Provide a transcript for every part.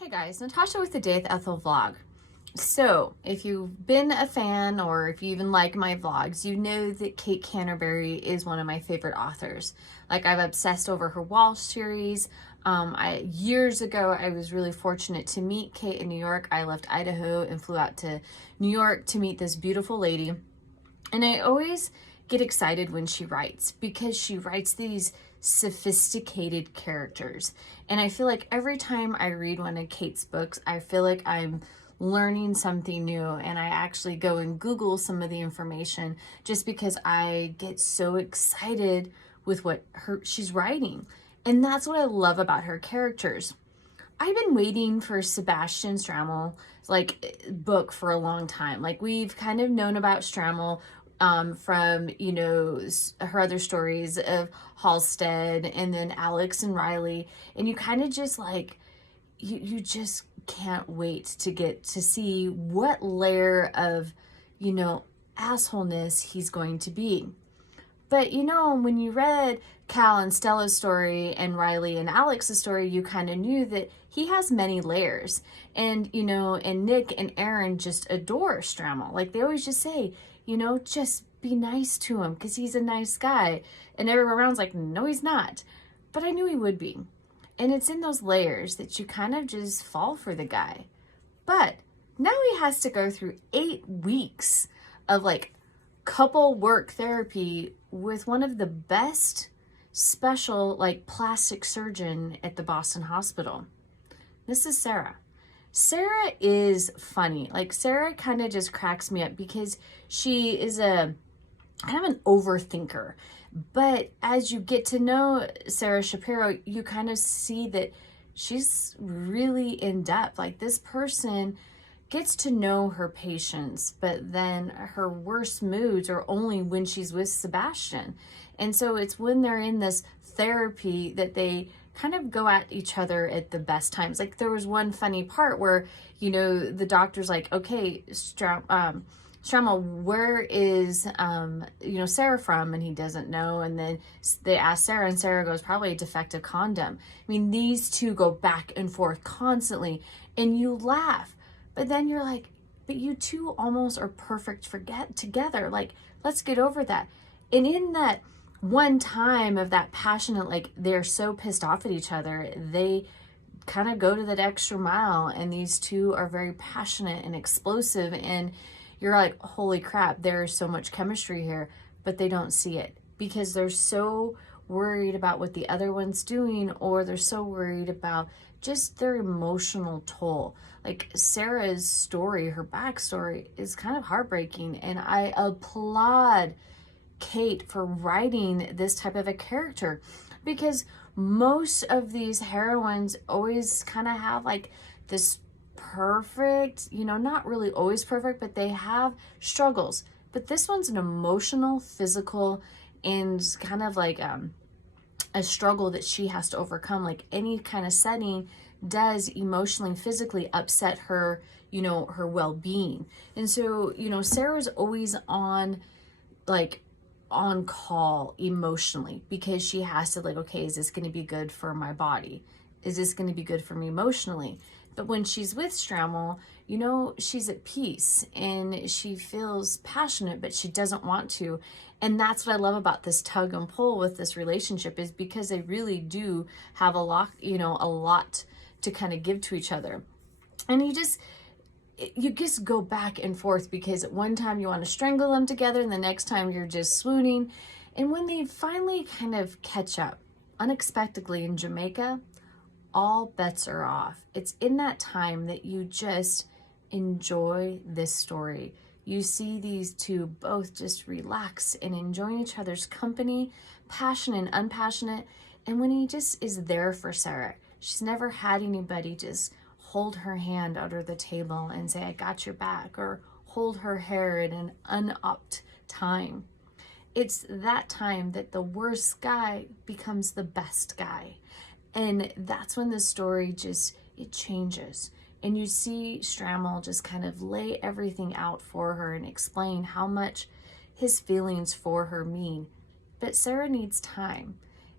Hey guys, Natasha with the Day with Ethel vlog. So, if you've been a fan or if you even like my vlogs, you know that Kate Canterbary is one of my favorite authors. Like, I've obsessed over her Walsh series. Years ago, I was really fortunate to meet Kate in New York. I left Idaho and flew out to New York to meet this beautiful lady. And I always get excited when she writes because she writes these sophisticated characters. And I feel like every time I read one of Kate's books, I feel like I'm learning something new, and I actually go and Google some of the information just because I get so excited with what she's writing. And that's what I love about her characters. I've been waiting for Sebastian Stremmel book for a long time. Like, we've kind of known about Stremmel from, her other stories of Halstead and then Alex and Riley. And you kind of just you just can't wait to get to see what layer of, assholeness he's going to be. But when you read Cal and Stella's story and Riley and Alex's story, you kind of knew that he has many layers. And, and Nick and Aaron just adore Stremmel. Like, they always just say, just be nice to him because he's a nice guy. And everyone around's like, no, he's not. But I knew he would be. And it's in those layers that you kind of just fall for the guy. But now he has to go through 8 weeks of couple work therapy with one of the best special plastic surgeon at the Boston hospital. This is Sara. Sara is funny. Sara kind of just cracks me up because she is kind of an overthinker. But as you get to know Sara Shapiro, you kind of see that she's really in depth. This person gets to know her patients, but then her worst moods are only when she's with Sebastian. And so it's when they're in this therapy that they kind of go at each other at the best times. There was one funny part where, the doctor's like, okay, Stremmel, where is, Sara from? And he doesn't know. And then they ask Sara, and Sara goes, probably a defective condom. I mean, these two go back and forth constantly, and you laugh. But then you're like, but you two almost are perfect together. Let's get over that. And in that one time of that passionate, they're so pissed off at each other, they kind of go to that extra mile. And these two are very passionate and explosive. And you're like, holy crap, there's so much chemistry here. But they don't see it because they're so worried about what the other one's doing, or they're so worried about just their emotional toll. Sara's story, her backstory is kind of heartbreaking, and I applaud Kate for writing this type of a character, because most of these heroines always kind of have this perfect, not really always perfect, but they have struggles. But this one's an emotional, physical, and kind of a struggle that she has to overcome. Any kind of setting does emotionally and physically upset her, her well-being. And so, Sara's always on call emotionally, because she has to okay, is this going to be good for my body? Is this going to be good for me emotionally? But when she's with Stremmel, she's at peace and she feels passionate, but she doesn't want to. And that's what I love about this tug and pull with this relationship, is because they really do have a lot to kind of give to each other. And you just go back and forth, because at one time you want to strangle them together and the next time you're just swooning. And when they finally kind of catch up unexpectedly in Jamaica, all bets are off. It's in that time that you just enjoy this story. You see these two both just relax and enjoying each other's company, passionate and unpassionate. And when he just is there for Sara, she's never had anybody just hold her hand under the table and say, I got your back, or hold her hair in an unupped time. It's that time that the worst guy becomes the best guy. And that's when the story it changes. And you see Stremmel just kind of lay everything out for her and explain how much his feelings for her mean. But Sara needs time.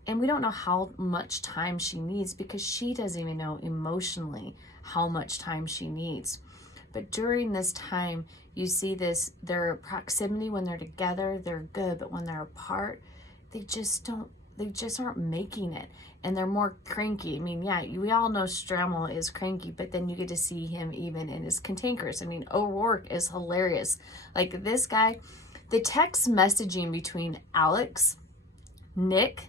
And we don't know how much time she needs, because she doesn't even know emotionally how much time she needs. But during this time, you see this, their proximity when they're together, they're good, but when they're apart, they just aren't making it. And they're more cranky. I mean, yeah, we all know Stremmel is cranky, but then you get to see him even in his cantankerous. I mean, O'Rourke is hilarious. Like this guy, the text messaging between Alex, Nick,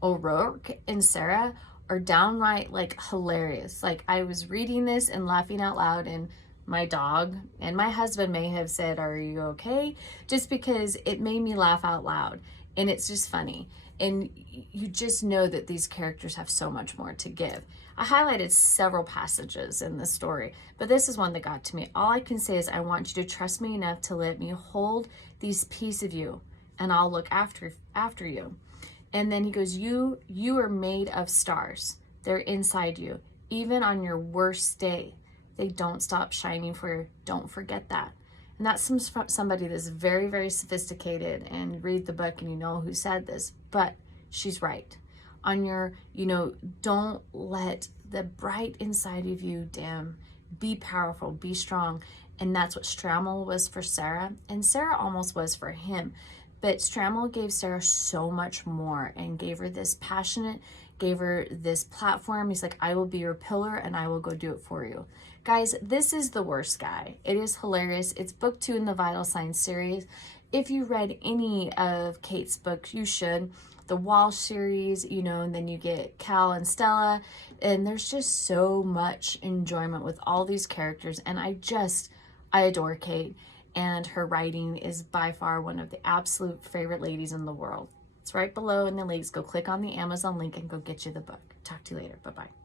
O'Rourke, and Sara are downright like hilarious. Like I was reading this and laughing out loud, and my dog and my husband may have said, "Are you okay?" Just because it made me laugh out loud, and it's just funny. And you just know that these characters have so much more to give. I highlighted several passages in the story, but this is one that got to me. All I can say is I want you to trust me enough to let me hold these pieces of you, and I'll look after you. And then he goes, you are made of stars. They're inside you. Even on your worst day, they don't stop shining for you. Don't forget that. And that's somebody that's very, very sophisticated, and you read the book and you know who said this, but she's right. On your, don't let the bright inside of you dim. Be powerful, be strong. And that's what Stremmel was for Sara, and Sara almost was for him. But Stremmel gave Sara so much more and gave her this passionate, gave her this platform. He's like, I will be your pillar and I will go do it for you. Guys, this is the worst guy. It is hilarious. It's book 2 in the Vital Signs series. If you read any of Kate's books, you should. The Walsh series, and then you get Cal and Stella. And there's just so much enjoyment with all these characters. And I adore Kate. And her writing is by far one of the absolute favorite ladies in the world. It's right below in the links. Go click on the Amazon link and go get you the book. Talk to you later. Bye-bye.